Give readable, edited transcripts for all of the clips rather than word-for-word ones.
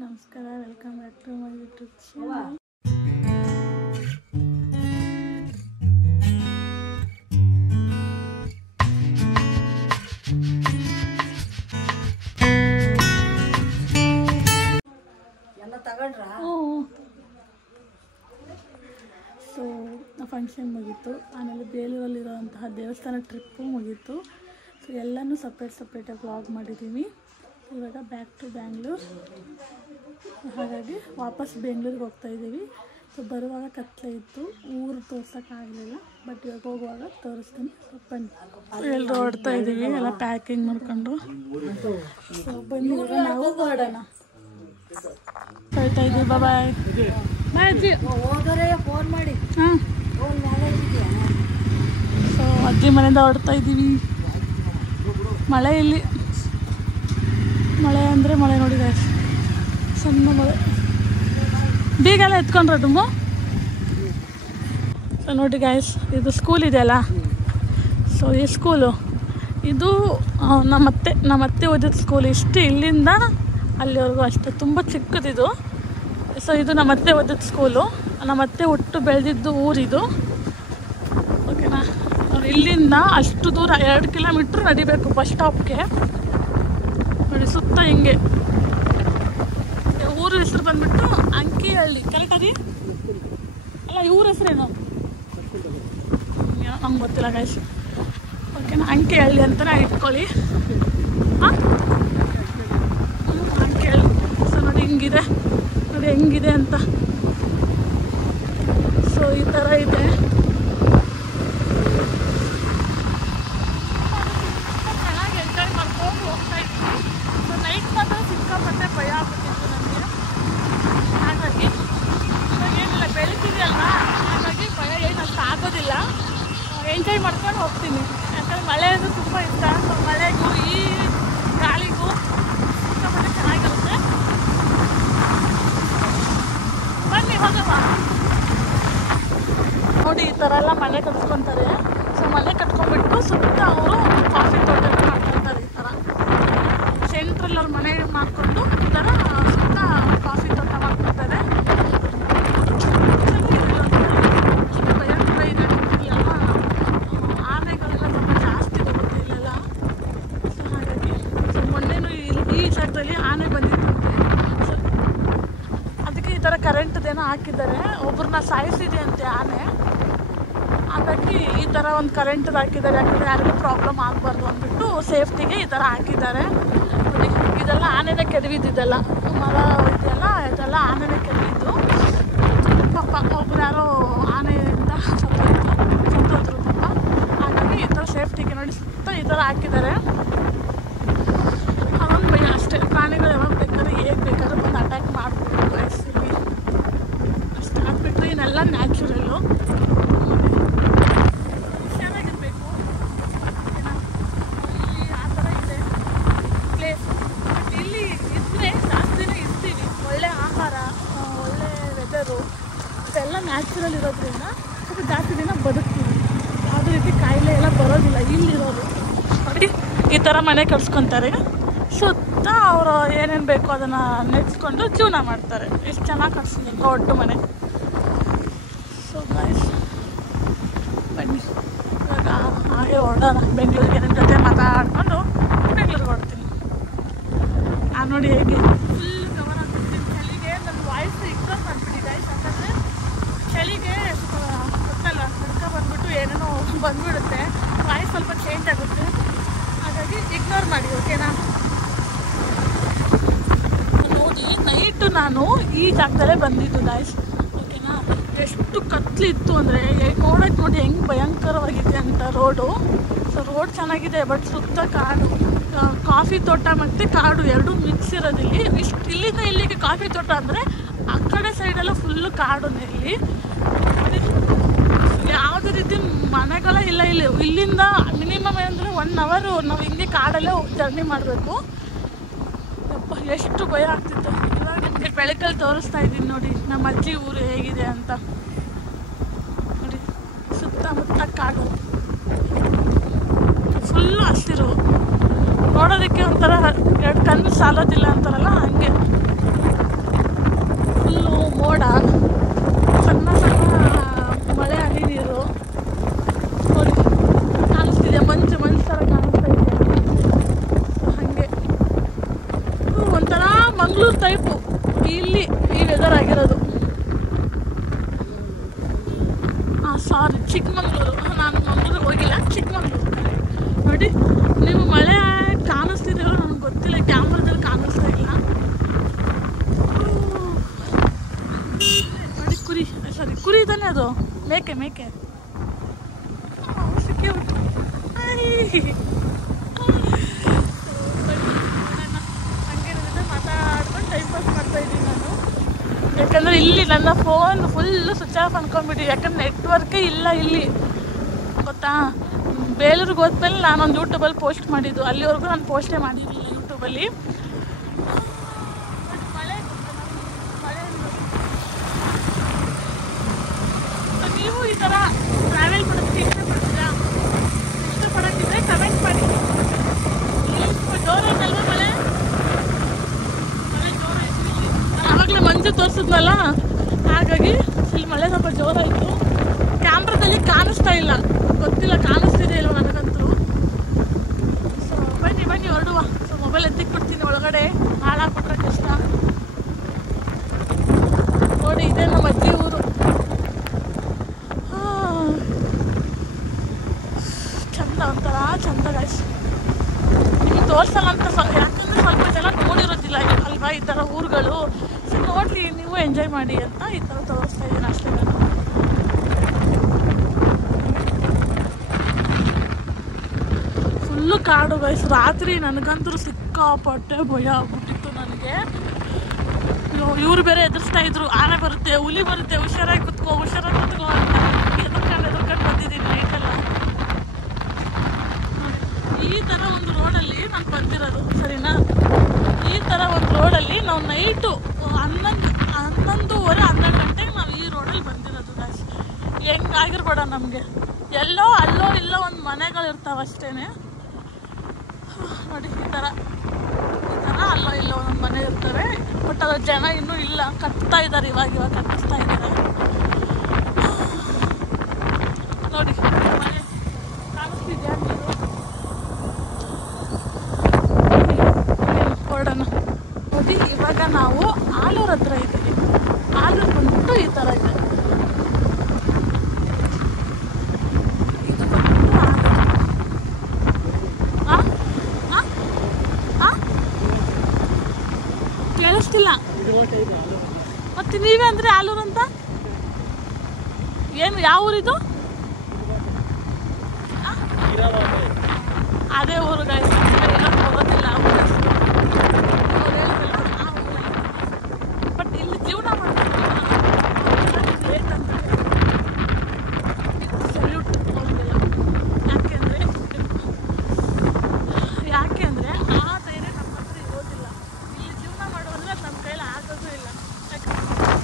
ನಮಸ್ಕಾರ, welcome back to my YouTube channel. So function ಮುಗೀತು, ಆಮೇಲೆ ಬೇಲೂರಲ್ಲಿರುವಂತಹ ದೇವಸ್ಥಾನ ಟ್ರಿಪ್ಪು ಮುಗೀತು. ಸೊ ಎಲ್ಲನೂ ಸಪ್ರೇಟಾಗಿ ವ್ಲಾಗ್ ಮಾಡಿದ್ದೀವಿ. ಇವಾಗ ಬ್ಯಾಕ್ ಟು ಬ್ಯಾಂಗ್ಳೂರ್. ಹಾಗಾಗಿ ವಾಪಸ್ ಬೆಂಗ್ಳೂರಿಗೆ ಹೋಗ್ತಾಯಿದ್ದೀವಿ. ಸೊ ಬರುವಾಗ ಕತ್ಲೆ ಇತ್ತು, ಊರು ತೋರ್ಸೋಕ್ಕಾಗಲಿಲ್ಲ, ಬಟ್ ಇವಾಗ ಹೋಗುವಾಗ ತೋರಿಸ್ತೀನಿ. ಬನ್ನಿ, ಎಲ್ಲರೂ ಹೊಡ್ತಾ ಇದ್ದೀವಿ, ಎಲ್ಲ ಪ್ಯಾಕಿಂಗ್ ಮಾಡ್ಕೊಂಡು. ಸೊ ಬನ್ನಿ ಇವಾಗ ನಾವು ಹೊರಡೋಣ. ಹೋಗ್ತಾ ಇದ್ದೀವಿ. ಬಾಯ್ ಅಜ್ಜಿ. ಫೋನ್ ಮಾಡಿ. ಹಾಂ, ಸೊ ಅಜ್ಜಿ ಮನೆಯಿಂದ ಹೊರಡ್ತಾ ಇದ್ದೀವಿ. ಮಳೆ ಇಲ್ಲಿ, ಮಳೆ ಅಂದರೆ ಮಳೆ ನೋಡಿ ಗಾಯ್ಸ್, ಸಣ್ಣ ಮಳೆ. ಬೀಗೆಲ್ಲ ಎತ್ಕೊಂಡ್ರೆ ತುಂಬ. ಸೊ ನೋಡಿ ಗಾಯ್ಸ್, ಇದು ಸ್ಕೂಲ್ ಇದೆಯಲ್ಲ, ಸೊ ಈ ಸ್ಕೂಲು ಇದು ನಮ್ಮತ್ತೆ ಓದಿದ ಸ್ಕೂಲ್. ಇಷ್ಟು ಇಲ್ಲಿಂದ ಅಲ್ಲಿವರೆಗೂ ಅಷ್ಟೇ, ತುಂಬ ಚಿಕ್ಕದಿದು. ಸೊ ಇದು ನಮ್ಮತ್ತೆ ಓದಿದ ಸ್ಕೂಲು, ನಮ್ಮತ್ತೆ ಹುಟ್ಟು ಬೆಳೆದಿದ್ದು ಊರಿದು. ಓಕೆನಾ, ಇಲ್ಲಿಂದ ಅಷ್ಟು ದೂರ 2 ಕಿಲೋಮೀಟ್ರ್ ನಡಿಬೇಕು ಬಸ್ ಸ್ಟಾಪ್ಗೆ. ನೋಡಿ ಸುತ್ತ ಹಿಂಗೆ. ಊರ ಹೆಸರು ಬಂದ್ಬಿಟ್ಟು ಅಂಕಿಹಳ್ಳಿ. ಕರೆಕ್ಟಾಗಿ ಅಲ್ಲ, ಇವ್ರ ಹೆಸರೇನು ನಮ್ಗೆ ಗೊತ್ತಿಲ್ಲ ಗಾಯ್ಸ್. ಓಕೆನಾ, ಅಂಕಿಹಳ್ಳಿ ಅಂತಲೇ ಇಟ್ಕೊಳ್ಳಿ. ಹಾಂ, ಅಂಕಿಹಳ್ಳಿ. ಸೊ ನೋಡಿ ಹಿಂಗಿದೆ, ನೋಡಿ ಹೆಂಗಿದೆ ಅಂತ. ಸೊ ಈ ಥರ ಇದೆ. ಚೆನ್ನಾಗಿ ಎಂಜಾಯ್ ಮಾಡ್ಕೊಂಡು ಹೋಗ್ತಾ ಇದ್ವಿ. ಸೊ ನೈಟ್ ಮಾತ್ರ ಸಿಕ್ಕಾಪಟ್ಟೆ ಭಯ ಆಗ್ಬಿಟ್ಟಿತ್ತು ನನಗೆ. ಹಾಗಾಗಿ ಏನಿಲ್ಲ, ಬೆಳಕಿದೆಯಲ್ಲ, ಹಾಗಾಗಿ ಭಯ ಏನು ಅಷ್ಟು ಆಗೋದಿಲ್ಲ. ಎಂಜಾಯ್ ಮಾಡ್ಕೊಂಡು ಹೋಗ್ತೀನಿ. ಯಾಕಂದರೆ ಮಳೆ ಅಂದರೆ ತುಂಬ ಇಷ್ಟ. ಸೊ ಮಳೆಗೂ ಈ ಗಾಳಿಗೂ ಸಿಕ್ಕಾಪಟ್ಟೆ ಚೆನ್ನಾಗಿರುತ್ತೆ. ಬನ್ನಿ ಹೋಗವ. ನೋಡಿ ಈ ಥರ ಎಲ್ಲ ಮನೆ ಕಟ್ಸ್ಕೊತಾರೆ. ಸೊ ಮನೆ ಕಟ್ಕೊಂಡ್ಬಿಟ್ಟು ಸುತ್ತ ಅವರು ಕಾಫಿ ತೋಟ ಮಾಡ್ಕೊತಾರೆ. ಈ ಥರ ಸೆಂಟ್ರಲ್ಲಿ ಅವ್ರ ಮನೆ ಮಾಡಿಕೊಂಡು ಈ ಥರ ಸುತ್ತ ಕಾಫಿ ತೋಟ ಮಾಡ್ಕೊತಾರೆ. ಭಯಂಕರ ಇದೆ. ಇಲ್ಲೆಲ್ಲ ಆನೆಗಳೆಲ್ಲ ತುಂಬ ಜಾಸ್ತಿ ಬರುತ್ತೆ ಇಲ್ಲೆಲ್ಲ. ಸೊ ಹಾಗಾಗಿ ಸೊ ಮೊನ್ನೆನೂ ಈ ಜಾಗದಲ್ಲಿ ಆನೆ ಬಂದಿತ್ತು. ಸೊ ಅದಕ್ಕೆ ಈ ಥರ ಕರೆಂಟ್ದೇನೋ ಹಾಕಿದ್ದಾರೆ. ಒಬ್ಬರನ್ನ ಸಾಯಿಸಿದೆ ಅಂತೆ ಆನೆ. ಹಾಗಾಗಿ ಈ ಥರ ಒಂದು ಕರೆಂಟ್ದು ಹಾಕಿದ್ದಾರೆ. ಯಾಕಂದರೆ ಯಾರಿಗೂ ಪ್ರಾಬ್ಲಮ್ ಆಗಬಾರ್ದು ಅಂದ್ಬಿಟ್ಟು ಸೇಫ್ಟಿಗೆ ಈ ಥರ ಹಾಕಿದ್ದಾರೆ. ನೋಡಿ ಇದೆಲ್ಲ ಆನೆನೇ ಕೆಡವಿದ್ದೆಲ್ಲ ಮರ ಇದೆಯಲ್ಲ, ಇದೆಲ್ಲ ಆನೆನೇ ಕೆಡವಿದ್ದು. ಪಾಪ ಒಬ್ರು ಯಾರೋ ಆನೆಯಿಂದ ಸತ್ತೋದ್ರು ಪಾಪ. ಹಾಗಾಗಿ ಈ ಥರ ಸೇಫ್ಟಿಗೆ ನೋಡಿ ಸುತ್ತ ಈ ಥರ ಹಾಕಿದ್ದಾರೆ. ಅದೊಂದು ಭಯ ಅಷ್ಟೇ. ಪ್ರಾಣಿಗಳು ಯಾವಾಗ ಬೇಕಾದ್ರೆ ಹೇಗೆ ಬೇಕಾದ್ರೂ ಬಂದು ಅಟ್ಯಾಕ್ ಮಾಡ್ಬೋದು ವಯಸ್ಸಲ್ಲಿ ಅಷ್ಟು. ಹಾಕ್ಬಿಟ್ರೆ ಇನ್ನೆಲ್ಲ ನ್ಯಾಚುರಲ್ಲು, ಚೆನ್ನಾಗಿರಬೇಕು. ಇಲ್ಲಿ ಆ ಥರ ಇದೆ ಪ್ಲೇಸ್. ಬಟ್ ಇಲ್ಲಿ ಇದ್ದರೆ ಜಾಸ್ತಿನೇ ಇರ್ತೀವಿ. ಒಳ್ಳೆ ಆಹಾರ, ಒಳ್ಳೆ ವೆದರು, ಇದೆಲ್ಲ ನ್ಯಾಚುರಲ್ ಇರೋದ್ರಿಂದ ಸ್ವಲ್ಪ ಜಾಸ್ತಿ ದಿನ ಬದುಕ್ತೀವಿ. ಯಾವುದೇ ರೀತಿ ಕಾಯಿಲೆ ಎಲ್ಲ ಬರೋದಿಲ್ಲ ಇಲ್ಲಿರೋದು. ನೋಡಿ ಈ ಥರ ಮನೆ ಕಟ್ಸ್ಕೊತಾರೆ. ಸುತ್ತ ಅವರು ಏನೇನು ಬೇಕೋ ಅದನ್ನು ನೆಚ್ಕೊಂಡು ಜೀವನ ಮಾಡ್ತಾರೆ. ಎಷ್ಟು ಚೆನ್ನಾಗಿ ಕಟ್ಸಿದ್ರು ದೊಡ್ಡ ಮನೆ. ಸೊ ಗೈಸ್ ಬನ್ನಿ ಇವಾಗ ಹಾಗೆ ಹೊರಡೋಣ ಬೆಂಗಳೂರಿಗೆ. ನನ್ನ ಜೊತೆ ಮಾತಾಡ್ಕೊಂಡು ಬೆಂಗಳೂರಿಗೆ ಹೊಡ್ತೀನಿ. ನಾನು ನೋಡಿ ಹೇಗೆ ಫುಲ್ ಕವರ್ ಆಗ್ಬಿಡ್ತೀನಿ ಚಳಿಗೆ. ನನ್ನ ವಾಯ್ಸ್ ಇಗ್ನೋರ್ ಮಾಡಿಬಿಡಿ ಗೈಸ್. ಯಾಕಂದರೆ ಚಳಿಗೆ ಗೊತ್ತಲ್ಲ, ನಡ್ಕ ಬಂದ್ಬಿಟ್ಟು ಏನೇನೋ ಬಂದುಬಿಡುತ್ತೆ, ವಾಯ್ಸ್ ಸ್ವಲ್ಪ ಚೇಂಜ್ ಆಗುತ್ತೆ. ಹಾಗಾಗಿ ಇಗ್ನೋರ್ ಮಾಡಿ, ಓಕೆನಾ. ನೋಡಿ ನೈಟು ನಾನು ಈ ಜಾಗದಲ್ಲೇ ಬಂದಿದ್ದು ಗಾಯ್ಸ್, ಓಕೆನಾ. ಎಷ್ಟು ಕತ್ಲಿತ್ತು ಅಂದರೆ ನೋಡೋಕ್ಕೆ ನೋಡಿ ಹೆಂಗೆ ಭಯಂಕರವಾಗಿದೆ ಅಂತ ರೋಡು. ಸೊ ರೋಡ್ ಚೆನ್ನಾಗಿದೆ, ಬಟ್ ಸುತ್ತ ಕಾಡು, ಕಾಫಿ ತೋಟ ಮತ್ತು ಕಾಡು ಎರಡೂ ಮಿಕ್ಸ್ ಇರೋದಿಲ್ಲಿ. ಇಲ್ಲಿಂದ ಇಲ್ಲಿಗೆ ಕಾಫಿ ತೋಟ ಅಂದರೆ ಆ ಕಡೆ ಸೈಡೆಲ್ಲ ಫುಲ್ಲು ಕಾಡು. ಇಲ್ಲಿ ಯಾವುದೇ ರೀತಿ ಮನೆಗಳ ಇಲ್ಲ. ಇಲ್ಲಿಂದ ಮಿನಿಮಮ್ ಅಂದರೆ 1 ಅವರ್ ನಾವು ಹಿಂಗೆ ಕಾಡಲ್ಲೇ ಜರ್ನಿ ಮಾಡಬೇಕು. ಎಷ್ಟು ಭಯ ಆಗ್ತಿತ್ತು. ಇವಾಗ ನಿಮಗೆ ಬೆಳಕಲ್ಲಿ ತೋರಿಸ್ತಾ ಇದ್ದೀನಿ ನೋಡಿ ನಮ್ಮ ಅಜ್ಜಿ ಊರು ಹೇಗಿದೆ ಅಂತ. ನೋಡಿ ಸುತ್ತಮುತ್ತ ಕಾಡು, ಫುಲ್ಲು ಹಸಿರು. ನೋಡೋದಕ್ಕೆ ಒಂಥರ 2 ಕಣ್ಣು ಸಾಲೋದಿಲ್ಲ ಅಂತಾರಲ್ಲ, ಹಂಗೆ ಮಂಗಳೂರು ಟೈಪು ಇಲ್ಲಿ ಈ ವೆದರ್ ಆಗಿರೋದು. ಸಾರಿ, ಚಿಕ್ಕಮಂಗ್ಳೂರು. ನಾನು ಮಂಗಳೂರಿಗೆ ಹೋಗಿಲ್ಲ, ಚಿಕ್ಕಮಂಗ್ಳೂರು. ನೋಡಿ ನೀವು ಮಳೆ ಕಾಣಿಸ್ತಿದ್ದೀರೋ ನನಗೆ ಗೊತ್ತಿಲ್ಲ, ಕ್ಯಾಮ್ರಾದಲ್ಲಿ ಕಾಣಿಸ್ತಾ ಇಲ್ಲ. ನೋಡಿ ಕುರಿ, ಸಾರಿ ಕುರಿ ತಾನೆ ಅದು, ಮೇಕೆ ಮೇಕೆ ಸಿಕ್ಕೇ ಉಂಟು. ಹಂಗೇನಿದೆ ಮಾತಾಡ್ಕೊಂಡು ಟೈಮ್ ಪಾಸ್ ಮಾಡ್ತಾ ಇದ್ದೀನಿ ನಾನು. ಯಾಕಂದರೆ ಇಲ್ಲಿ ನನ್ನ ಫೋನ್ ಫುಲ್ಲು ಸ್ವಿಚ್ ಆಫ್ ಅನ್ಕೊಂಡ್ಬಿಟ್ಟು, ಯಾಕಂದ್ರೆ ನೆಟ್ವರ್ಕೇ ಇಲ್ಲ ಇಲ್ಲಿ, ಗೊತ್ತಾ. ಬೇಲೂರಿಗೆ ಹೋದ್ಮೇಲೆ ನಾನೊಂದು ಯೂಟ್ಯೂಬಲ್ಲಿ ಪೋಸ್ಟ್ ಮಾಡಿದ್ದು, ಅಲ್ಲಿವರೆಗೂ ನಾನು ಪೋಸ್ಟೇ ಮಾಡಿರಲಿಲ್ಲ ಯೂಟ್ಯೂಬಲ್ಲಿ. ಮಳೆ ನೀವು ಈ ಥರ ಟ್ರಾವೆಲ್ ಮಾಡೋದಕ್ಕೆ ಇಷ್ಟಪಡೋಕ್ಕಿದ್ರೆ ಕಮೆಂಟ್ ಮಾಡಿ. ಜೋರೈತಲ್ವ ಮಳೆ? ಆವಾಗಲೇ ಮಂಜು ತೋರಿಸಿದ್ನಲ್ಲ, ಹಾಗಾಗಿ ಇಲ್ಲಿ ಮಳೆ ಸ್ವಲ್ಪ ಜೋರಾಯಿತು. ಕ್ಯಾಮ್ರಾದಲ್ಲಿ ಕಾಣಿಸ್ತಾ ಇಲ್ಲ, ಗೊತ್ತಿಲ್ಲ ಕಾಣಿಸ್ತಿದೆ ಇಲ್ವ ನನಗಂತೂ. ಸೊ ಬನ್ನಿ ಹೊರಡುವ. ಸೊ ಮೊಬೈಲ್ ಎತ್ತಿಕ್ಬಿಡ್ತೀನಿ ಒಳಗಡೆ, ಹಾಳಾಗ್ಬಿಟ್ರೆ ಕಷ್ಟ. ನೋಡಿ ಇದೆ ನಮ್ಮ ಅಜ್ಜಿ ಊರು. ಚಂದ, ಒಂಥರ ಚಂದ ಗಾಯ್ಸ್. ನಿಮಗೆ ತೋರಿಸಲ್ಲ ಅಂತ ಯಾಕಂದರೆ ಸ್ವಲ್ಪ ಜನ ನೋಡಿರೋದಿಲ್ಲ ಅಲ್ವಾ ಈ ಥರ ಊರುಗಳು. ಸೊ ನೋಡಲಿ, ನೀವು ಎಂಜಾಯ್ ಮಾಡಿ ಅಂತ ಈ ಥರ ತೋರಿಸ್ತಾ ಇದ್ದೀನಿ ಅಷ್ಟೇ ನಾನು. ಫುಲ್ಲು ಕಾಡು ಗೈಸ್. ರಾತ್ರಿ ನನಗಂತೂ ಸಿಕ್ಕಾಪಟ್ಟೆ ಭಯ ಆಗ್ಬಿಟ್ಟಿತ್ತು ನನಗೆ. ಇವರು ಬೇರೆ ಎದುರಿಸ್ತಾ ಇದ್ರು, ಆನೆ ಬರುತ್ತೆ, ಹುಲಿ ಬರುತ್ತೆ, ಹುಷಾರಾಗಿ ಕುತ್ಕೋ ಅಂತ ಎದುರ್ಕೊಂಡು ಬಂದಿದ್ದೀನಿ ನೈಟೆಲ್ಲ. ಈ ಥರ ಒಂದು ರೋಡಲ್ಲಿ ನಾನು ಬಂದಿರೋದು, ಸರಿನಾ. ಈ ಥರ ಒಂದು ರೋಡಲ್ಲಿ ನಾವು ನೈಟು 11:30 12 ಗಂಟೆಗೆ ನಾವು ಈ ರೋಡಲ್ಲಿ ಬಂದಿರೋದು ಗಾಯ್ಸ್. ಹೆಂಗಾಗಿರ್ಬೇಡ ನಮಗೆ, ಅಲ್ಲೋ ಇಲ್ಲೋ ಒಂದು ಮನೆಗಳು ಇರ್ತಾವೆ ಅಷ್ಟೇ. ನೋಡಿ ಈ ಥರ ಅಲ್ಲೋ ಇಲ್ಲೋ ಒಂದು ಮನೆ ಇರ್ತವೆ, ಬಟ್ ಅದ್ರ ಜನ ಇನ್ನೂ ಇಲ್ಲ, ಕಟ್ತಾ ಇದ್ದಾರೆ, ಇವಾಗ ಕಟ್ಟಿಸ್ತಾ ಇದ್ದಾರೆ. ನೋಡಿ ಮನೆ ಕಾಣಿಸ್ತಿದ್ಯಾ ನೀವು? ಹೊರಡೋಣ. ನೋಡಿ ಇವಾಗ ನಾವು ಆಲೂರು ಹತ್ರ ಇದ್ದೀವಿ. ಆಲೂರು ಬಂದ್ಬಿಟ್ಟು ಈ ಥರ ಇದೆ. ಇದು ಬಂದ್ಬಿಟ್ಟು ಕೇಳಿಸ್ತಿಲ್ಲ ಮತ್ತೆ ನೀವೇ ಅಂದರೆ ಆಲೂರು ಅಂತ ಏನು? ಯಾವ ಊರಿದು? ಅದೇ ಊರು ಗಾಯ್ಸ್, ಬರೋದಿಲ್ಲ. ಬಟ್ ಇಲ್ಲಿ ಜೀವನ ಮಾಡ್ತಾರೆ. ಯಾಕೆಂದರೆ ಆ ಧೈರ್ಯ ನಮ್ಮ ಹತ್ರ ಇರೋದಿಲ್ಲ. ಇಲ್ಲಿ ಜೀವನ ಮಾಡೋದ್ರೆ ನಮ್ಮ ಕೈಲಿ ಆಗೋದು ಇಲ್ಲ.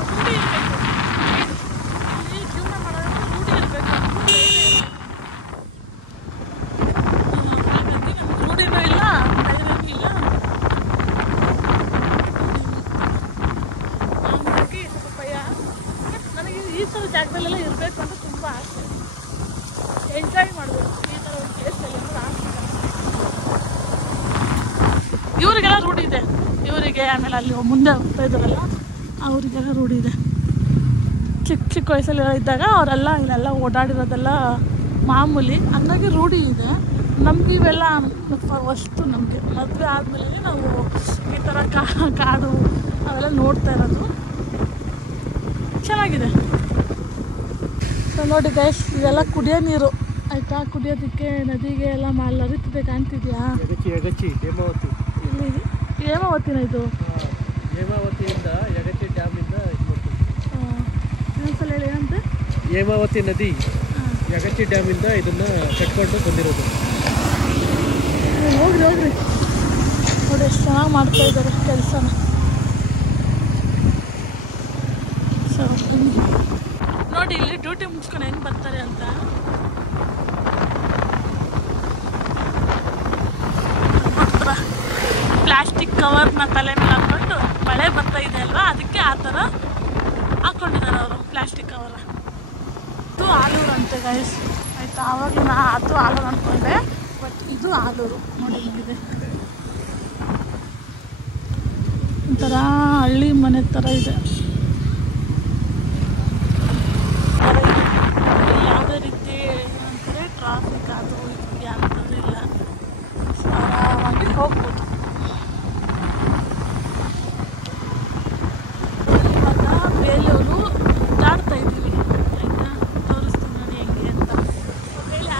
ರೂಢಿ ಇರಬೇಕು, ಇಲ್ಲಿ ಜೀವನ ಮಾಡೋದ್ರೆ ರೂಢಿ ಇರಬೇಕು, ರೂಢಿನೂ ಇಲ್ಲ, ಧೈರ್ಯನೂ ಇಲ್ಲ. ಹಾಗಾಗಿ ಸ್ವಲ್ಪ ಭಯ. ನನಗೆ ಈ ಥರ ಜಾಗದಲ್ಲೆಲ್ಲ ಇರಬೇಕು ಅಂತ ತುಂಬ ಆಸೆ. ಎಂಜಾಯ್ ಮಾಡಬೇಕು ಈ ಥರ ಒಂದು ಪ್ಲೇಸಲ್ಲಿ ಅನ್ನೋದು ಆಸೆ. ಇವರಿಗೆಲ್ಲ ರೂಢಿ ಇದೆ, ಇವರಿಗೆ ಆಮೇಲೆ ಅಲ್ಲಿ ಮುಂದೆ ಹೋಗ್ತಾ ಇದ್ದಾರಲ್ಲ ಅವರಿಗೆಲ್ಲ ರೂಢಿ ಇದೆ. ಚಿಕ್ಕ ವಯಸ್ಸಲ್ಲಿ ಇದ್ದಾಗ ಅವರೆಲ್ಲ ಇಲ್ಲೆಲ್ಲ ಓಡಾಡಿರೋದೆಲ್ಲ ಮಾಮೂಲಿ, ಹಂಗಾಗಿ ರೂಢಿ ಇದೆ. ನಮ್ಗೆ ಇವೆಲ್ಲ ವಸ್ತು, ನಮಗೆ ಮದುವೆ ಆದಮೇಲೆ ನಾವು ಈ ಥರ ಕಾಡು ಅವೆಲ್ಲ ನೋಡ್ತಾ ಇರೋದು. ಚೆನ್ನಾಗಿದೆ. ಸೊ ನೋಡಿ ಗೈಸ್, ಇದೆಲ್ಲ ಕುಡಿಯೋ ನೀರು ಆಯಿತಾ. ಕುಡಿಯೋದಕ್ಕೆ ನದಿಗೆ ಎಲ್ಲ ಹರಿತಿದೆ, ಕಾಣ್ತಿದ್ಯಾ? ಇಲ್ಲಿ ಹೇಮಾವತಿನ ಇದು? ಹೇಮಾವತಿಯಿಂದ ಯಗಚಿ ಡ್ಯಾಮಿಂದ ಇನ್ನೊಂದ್ಸಲ ಹೇಳಿ ಏನಂತೆ? ಹೇಮಾವತಿ ನದಿ ಯಗಚಿ ಡ್ಯಾಮಿಂದ ಇದನ್ನು ಕಟ್ಕೊಂಡು ಬಂದಿರೋದು. ಹೋಗ್ರಿ ನೋಡಿ ಎಷ್ಟು ಚೆನ್ನಾಗಿ ಮಾಡ್ತಾ ಇದ್ದಾರೆ ಕೆಲಸನ. ಸೊ ನೋಡಿ ಇಲ್ಲಿ ಡ್ಯೂಟಿ ಮುಗಿಸ್ಕೊಂಡು ಹೆಂಗೆ ಬರ್ತಾರೆ ಅಂತ. ಪ್ಲಾಸ್ಟಿಕ್ ಕವರ್ನ ತಲೆ ಮೇಲೆ ಹಾಕ್ಕೊಂಡು, ಮಳೆ ಬರ್ತಾ ಇದೆ ಅಲ್ವಾ ಅದಕ್ಕೆ ಆ ಥರ ಹಾಕ್ಕೊಂಡಿದ್ದಾರೆ ಅವರು ಪ್ಲಾಸ್ಟಿಕ್ ಕವರ್. ಇದು ಆಲೂರು ಅಂತೆ ಗೈಸ್ ಆಯಿತಾ. ಆವಾಗಲೂ ಅದು ಆಲೂರು ಅಂದ್ಕೊಂಡೆ, ಬಟ್ ಇದು ಆಲೂರು. ನೋಡಿ ಹಿಂಗಿದೆ ಒಂಥರ ಹಳ್ಳಿ ಮನೆ ಥರ ಇದೆ. ಯಾವುದೇ ರೀತಿ ಏನಂತಾರೆ ಟ್ರಾಫಿಕ್ ಅದು ಅಂಥದ್ದು ಇಲ್ಲ, ಆರಾಮಾಗಿ ಹೋಗ್ಬೋದು. ಇವಾಗ ಬೇಲೂರು ದಾಟ್ತಾ ಇದ್ದೀವಿ, ಆಯಿತಾ? ತೋರಿಸ್ತೀನಿ ನೋಡಿ ಹೆಂಗೆ ಅಂತ. ಬೇಲಿ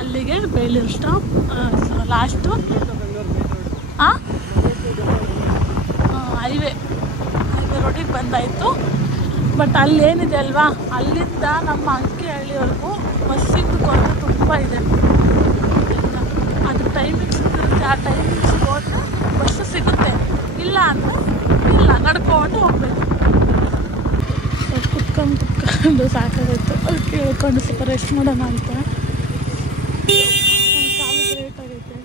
ಅಲ್ಲಿಗೆ ಬೇಲೂರು ಸ್ಟಾಪ್ ಲಾಸ್ಟು. ಹಾಂ, ಹೈವೇ ರೋಡಿಗೆ ಬಂದಾಯಿತು. ಬಟ್ ಅಲ್ಲಿ ಏನಿದೆ ಅಲ್ವಾ, ಅಲ್ಲಿಂದ ನಮ್ಮ ಅಂಕಿಹಳ್ಳಿವರೆಗೂ ಬಸ್ಸಿಂದು ಕೊರತೆ ತುಂಬ ಇದೆ. ಅದು ಟೈಮಿಂಗ್ ಸಿಗುತ್ತೆ, ಆ ಟೈಮಿಂಗ್ಸ್ ಹೋದರೆ ಬಸ್ಸು ಸಿಗುತ್ತೆ, ಇಲ್ಲ ಅಂದರೆ ಇಲ್ಲ, ನಡ್ಕೊಂಡು ಹೋಗ್ಬೇಕು. ಕುತ್ಕೊಂಡು ಸಾಕಾಗೋಯ್ತು, ಅದಕ್ಕೆ ಹೇಳ್ಕೊಂಡು ಸ್ವಲ್ಪ ರೆಸ್ಟ್ ಮಾಡೋಣ ಅಂತ. ಕಾಲು ಲೇಟ್ ಆಗೈತೆ.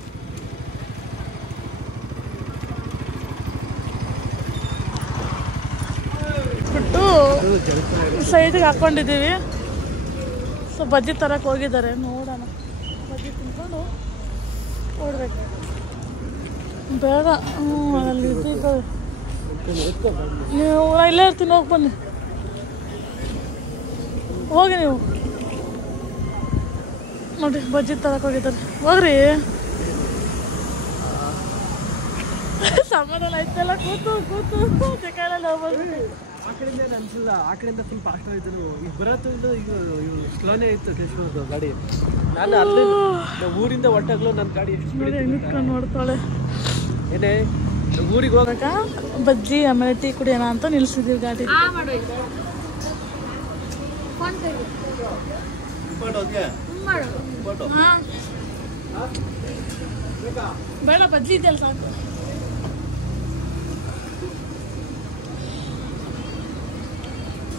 ಬಿಟ್ಟು ಸೈಡಿಗೆ ಹಾಕ್ಕೊಂಡಿದ್ದೀವಿ. ಸೊ ಬಜ್ಜಿ ತರಕ್ಕೆ ಹೋಗಿದ್ದಾರೆ, ನೋಡೋಣ. ಬಜ್ಜಿ ತಿನ್ಕೊಂಡು ಓಡಬೇಕು. ಬೇಡ, ಅಲ್ಲಿ ನೀವು ಇಲ್ಲೇ ಇರ್ತೀನಿ, ಹೋಗಿ ಬನ್ನಿ, ಹೋಗಿ ನೀವು. ನೋಡಿ ಬಜ್ಜಿ ತರಕ್ಕೆ ಹೋಗಿದ್ದಾರೆ, ಹೋಗ್ರಿ. ಸಮಾಧಾನ ಆಯ್ತಲ್ಲ, ಕೂತು ಕಾಲಲ್ಲಿ ಹೋಗ್ಬೋದು. ಆ ಕಡೆಯಿಂದ ಅನ್ಸಲ್ಲ, ಆ ಕಡೆಯಿಂದ ಫುಲ್ ಫಾಸ್ಟ್ ಆಗಿದ್ರು. ಈಗ ಬರೋದ್ರಿಂದ ಈಗ ಸ್ಲೋನೇ ಇತ್ತು ಕೇಶವದ್ದು ಗಾಡಿ. ನಾನು ಅಲ್ಲಿ ಊರಿಂದ ಹೊಟ್ಟಾಗ್ಲೂ ನನ್ನ ಗಾಡಿ ಎಷ್ಟು ನಿಂತ್ಕೊಂಡು ನೋಡ್ತಾಳೆ. ಏನೇ ಊರಿಗೆ ಹೋಗಕ್ಕ ಬಜ್ಜಿ ಆಮೇಲೆ ಟೀ ಕುಡಿಯೋಣ ಅಂತ ನಿಲ್ಸಿದ್ದೀವಿ ಗಾಡಿ. ಬೇಡ, ಬಜ್ಜಿ ಇದೆಯಲ್ಲ ಸಾಕು.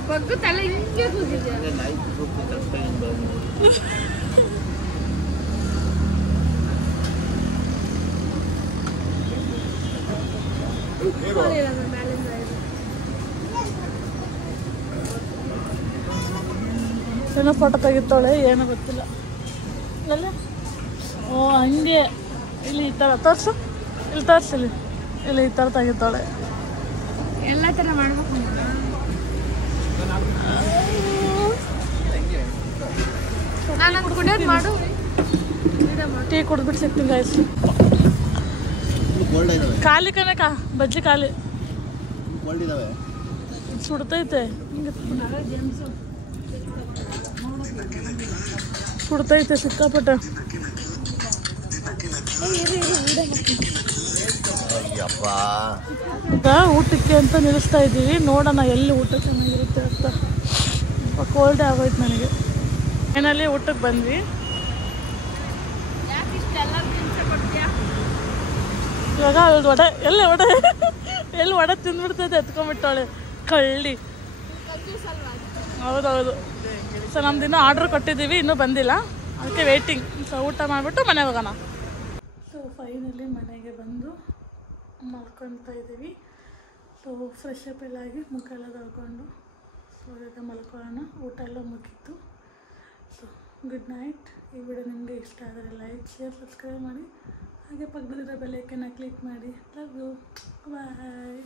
ಬಗ್ಗು ತಲೆ ಹಿಂಗೆ ಕೂತಿದ್ಯಾ? ಏನೋ ಫೋಟೋ ತೆಗಿತಾಳೆ, ಏನೋ ಗೊತ್ತಿಲ್ಲ. ಅಲ್ಲ, ಓ ಹಂಗೆ ಇಲ್ಲಿ ಈ ಥರ ತೋರಿಸು, ಇಲ್ಲಿ ತೋರಿಸಿಲ್ಲಿ, ಇಲ್ಲಿ ಈ ಥರ ತೆಗಿತಾಳೆ. ಎಲ್ಲ ಥರ ಮಾಡ್ಬೇಕು. ನಾನು ಕುಡಿಯೋದು ಮಾಡು, ಟೀ ಕುಡಿದ್ಬಿಟ್ಟು ಸಿಗ್ತೀನಿ ಗಾಯ್ಸ್. ಖಾಲಿ ಕನಕ ಬಜ್ಜಿ ಖಾಲಿ, ಸುಡ್ತೈತೆ, ಸುಡ್ತೈತೆ ಸಿಕ್ಕಾಪಟ್ಟೆ. ಈಗ ಊಟಕ್ಕೆ ಅಂತ ನಿಲ್ಲಿಸ್ತಾ ಇದ್ದೀವಿ, ನೋಡೋಣ ಎಲ್ಲಿ ಊಟ ಚೆನ್ನಾಗಿರುತ್ತೆ ಅಂತ. ಕೋಲ್ಡೇ ಆಗೋಯ್ತು ನನಗೆ. ಫೈನಲಿ ಊಟಕ್ಕೆ ಬಂದ್ವಿ. ಇವಾಗ ಅಲ್ಲಿ ವಡೆ, ಎಲ್ಲಿ ವಡೆ ತಿಂದ್ಬಿಡ್ತೈತೆ, ಎತ್ಕೊಂಡ್ಬಿಟ್ಟವಳೆ ಕಳ್ಳಿ. ಹೌದೌದು. ಸೊ ನಮ್ದು ಇನ್ನೂ ಆರ್ಡ್ರ್ ಕೊಟ್ಟಿದ್ದೀವಿ, ಇನ್ನೂ ಬಂದಿಲ್ಲ, ಅದಕ್ಕೆ ವೇಟಿಂಗ್. ಸೊ ಊಟ ಮಾಡಿಬಿಟ್ಟು ಮನೆಗೆ ಹೋಗೋಣ. ಸೊ ಫೈನಲಿ ಮನೆಗೆ ಬಂದು ಮಲ್ಕೊತಾ ಇದ್ದೀವಿ. ಸೊ ಫ್ರೆಶ್ ಅಪ್ ಎಲ್ಲ ಆಗಿ ಮುಖ ಎಲ್ಲ ತೊಳ್ಕೊಂಡು ಸೊ ಈಗ ಮಲ್ಕೊಳ್ಳೋಣ. ಊಟ ಎಲ್ಲ ಮುಗೀತು. So good night. ಈ ವಿಡಿಯೋ ನಿಮಗೆ ಇಷ್ಟ ಆದರೆ ಲೈಕ್, ಶೇರ್, ಸಬ್ಸ್ಕ್ರೈಬ್ ಮಾಡಿ. ಹಾಗೆ ಪಕ್ಕದಲ್ಲಿರೋ ಬೆಲ್ ಐಕನ್ನ ಕ್ಲಿಕ್ ಮಾಡಿ. Love you, bye.